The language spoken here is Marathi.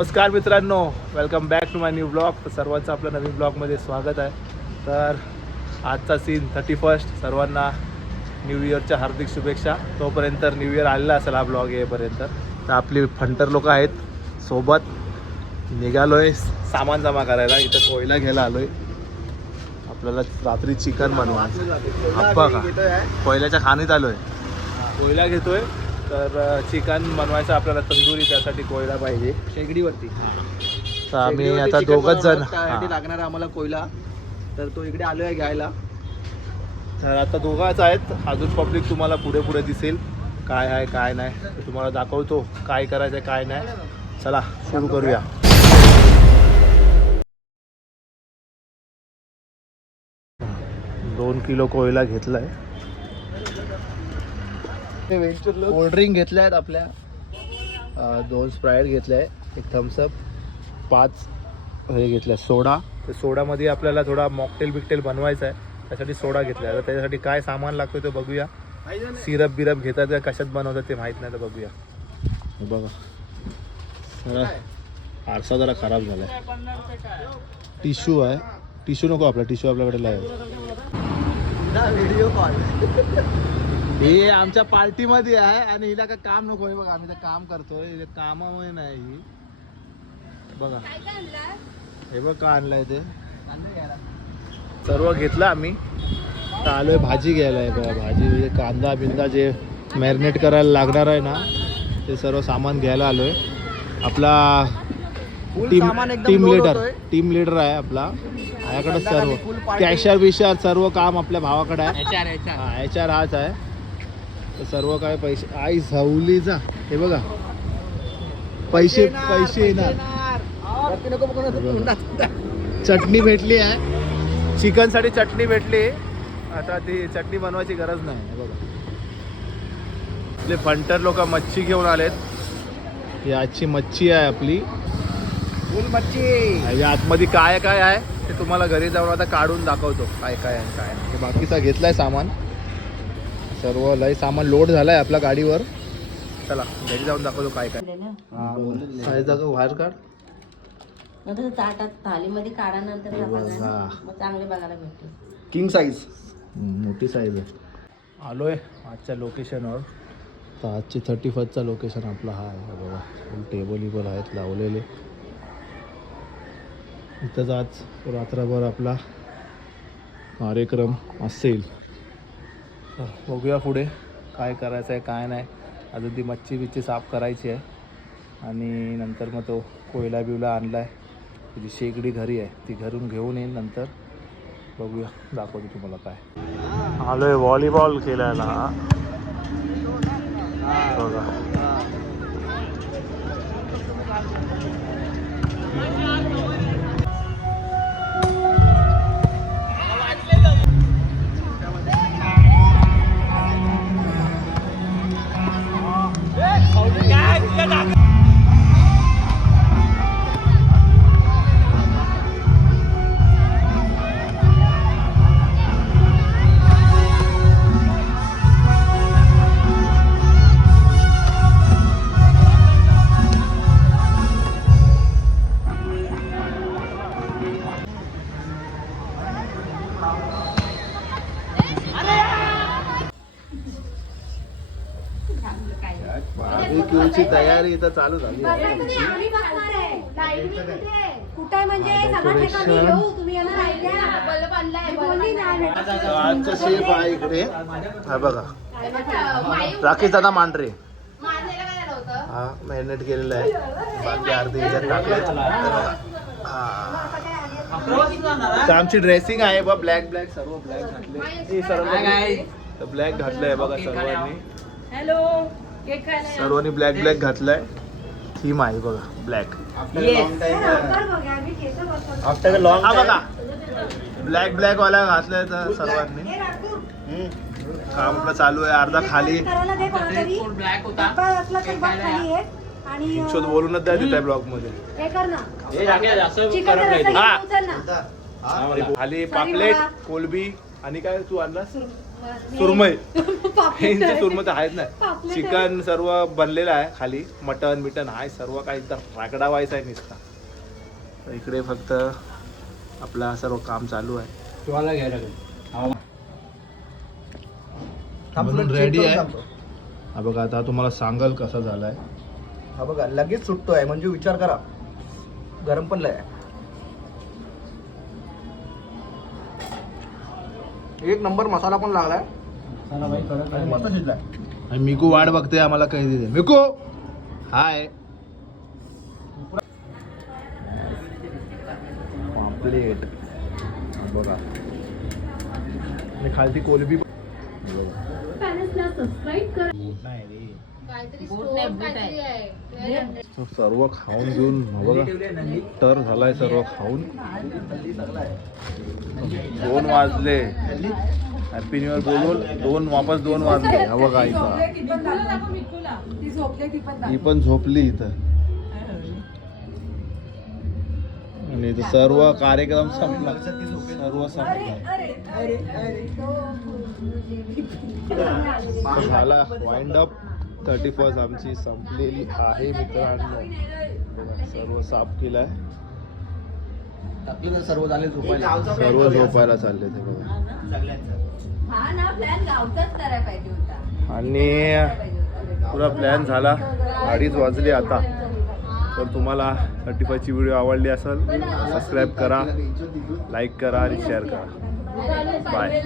नमस्कार मित्रांनो, welcome back to my new blog. तर सर्वांचं आपलं नवीन ब्लॉगमध्ये स्वागत आहे. तर आजचा सीन 31. सर्वांना न्यू इयरच्या हार्दिक शुभेच्छा. तोपर्यंत न्यू इयर आलेला असेल हा ब्लॉग येईपर्यंत. तर आपली फंटर लोक आहेत सोबत. निघालो आहे सामान जमा करायला. इथं कोयला घ्यायला आलो आहे. आपल्याला रात्री चिकन बनवायचं. आप्पा का कोयल्याच्या खाणीत आलो आहे. कोयला घेतो आहे. तर चिकन बनवायचं आपल्याला तंदुरी, त्यासाठी कोयला पाहिजे शेगडीवरती. तर आम्ही आता दोघंच जण त्यासाठी लागणार आम्हाला कोयला. तर तो इकडे आलो आहे घ्यायला. तर आता दोघांच आहेत. अजून पब्लिक तुम्हाला पुढे पुढे दिसेल काय आहे काय नाही. तर तुम्हाला दाखवतो काय करायचं आहे काय नाही. चला सुरू करूया. दोन किलो कोयला घेतलाय. कोल्ड्रिंक घेतल्या आहेत आपल्या. 2 स्प्राईट घेतलाय, एक थम्सअप, 5 हे घेतलं सोडा. तर सोडामध्ये आपल्याला थोडा मॉकटेल बिकटेल बनवायचा आहे. त्यासाठी सोडा घेतला आहे. तर त्याच्यासाठी काय सामान लागतं ते बघूया. सिरप बिरप घेतात का कशात बनवतात ते माहीत नाही. तर बघूया. बघा जरा आरसा जरा खराब झाला आहे. टिश्यू आहे. टिश्यू नको, आपला टिश्यू आपल्याकडे आहे. व्हिडिओ कॉल हे आमच्या पार्टीमध्ये आहे आणि हिला काय काम नको आहे. बघा आम्ही तर काम करतोय. हिला कामामुळे नाही. ही बघा हे बघ का आणलंय ते. सर्व घेतलं आम्ही. तर आलोय भाजी घ्यायला आहे. बघा भाजी, कांदा बिंदा जे मॅरिनेट करायला लागणार आहे ना, ते सर्व सामान घ्यायला आलोय. आपला टीम लीडर आहे आपला. माझ्याकडे सर्व कॅशर बिशर सर्व काम आपल्या भावाकडे आहे. HR हाच आहे. तर सर्व काय पैसे आई झवलीचा हे बघा पैसे येणार. चटणी भेटली आहे. चिकनसाठी चटणी भेटली. आता ती चटणी बनवायची गरज नाही. हे बघा आपले फंटर लोक मच्छी घेऊन आलेत. ही आजची मच्छी आहे आपली. फुल मच्छी. आतमध्ये काय काय आहे ते तुम्हाला घरी जाऊन आता काढून दाखवतो काय काय आहे काय नाही. बाकीचा घेतलाय सामान. सर्व लय सामान लोड झालाय आपल्या गाडीवर. चला घरी जाऊन दाखवतो काय काय. साईज दाखव, बाहेर काढ. ताटात थालीमध्ये काढानंतर मग चांगले बघायला भेटते. किंग साईज, मोठी साईज आहे. आलोय आजच्या लोकेशनवर. तर आजची 31चा लोकेशन आपला हा आहे. बघा फुल टेबल इबल आहेत लावलेले. इथंच आज रात्रभर आपला कार्यक्रम असेल. बघूया पुढे काय करायचं आहे काय नाही. अजून ती मच्छी बिच्छी साफ करायची आहे. आणि नंतर मग तो कोयला बिवला आणला आहे. तुझी शेगडी घरी आहे, ती घरून घेऊन येईन. नंतर बघूया, दाखवतो तुम्हाला काय. आलो आहे व्हॉलीबॉल खेळायला. बघा ची तयारी इथं चालू झाली. आजचा शेफ आहे इकडे. हा बघा राकेश दादा मांढरे. हा मॅरिनेट केलेला आहे. बाकी अर्धे ह्याच्यात टाकले. तर आमची ड्रेसिंग आहे बघ. ब्लॅक सर्व ब्लॅक घातले. सर्व ब्लॅक घातलंय बघा सर्वांनी. सर्वांनी ब्लॅक घातलाय. थीम आहे बघा ब्लॅक. हा बघा ब्लॅक वाला घातलाय. तर सर्वांनी काम आपलं चालू आहे. अर्धा खाली शोध बोलूनच द्या तिथे ब्लॉग मध्ये. खाली पापलेट, कोलबी आणि काय तू आणलास सुरमई यांचे सुरमई तर आहेत नाही. चिकन सर्व बनलेलं आहे, खाली मटन बिटन आहे सर्व काही, तर रागडा व्हायचा आहे नुसता. तर इकडे फक्त आपला सर्व काम चालू आहे. तुम्हाला घ्यायला म्हणून रेडी आहे. हा बघा आता तुम्हाला सांगाल कसा झालाय. हा बघा लगेच सुटतोय, म्हणजे विचार करा, गरम पण लय. एक नंबर मसाला पण लागलाय आणि मस्त शिजलाय. आणि मिकू वाट बघते आम्हाला काही दिले. मिकू हाय. पापलेट बघा आणि खालती कोलबी बघा. सर्व खाऊन घेऊन बघा तर झालाय सर्व खाऊन. 2 वाजले. हॅपी न्यू इयर बोलून 2 वापस 2 वाजले. हा बघा इथं ही पण झोपली इथं. आणि इथं सर्व कार्यक्रम संपला, सर्व संपला झाला. वाइंड अप 31 आमची संपलेली आहे मित्रांनो. सर्व साफ केलाय, सर्व झाले झोपायला, सर्व झोपायला चालले ते बघा. आणि पुरा प्लॅन झाला. 2:30 वाजले आता. तर तुम्हाला 35ची व्हिडिओ आवडली असेल सबस्क्राईब करा, लाईक करा आणि शेअर करा. बाय.